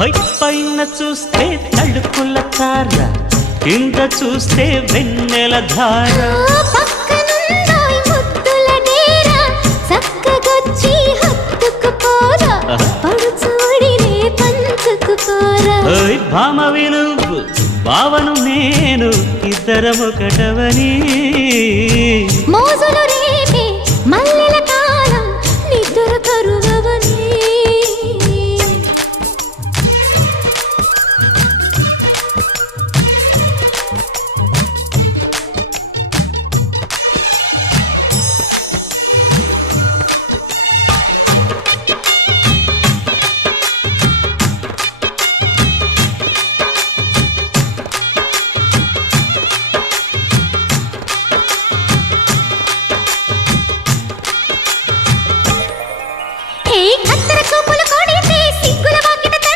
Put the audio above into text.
పైన చూస్తే తడుకుల తార, కింద చూస్తే వెన్నెల ధార. భామ విలువు భావను నేను ఇద్దరము కటవని.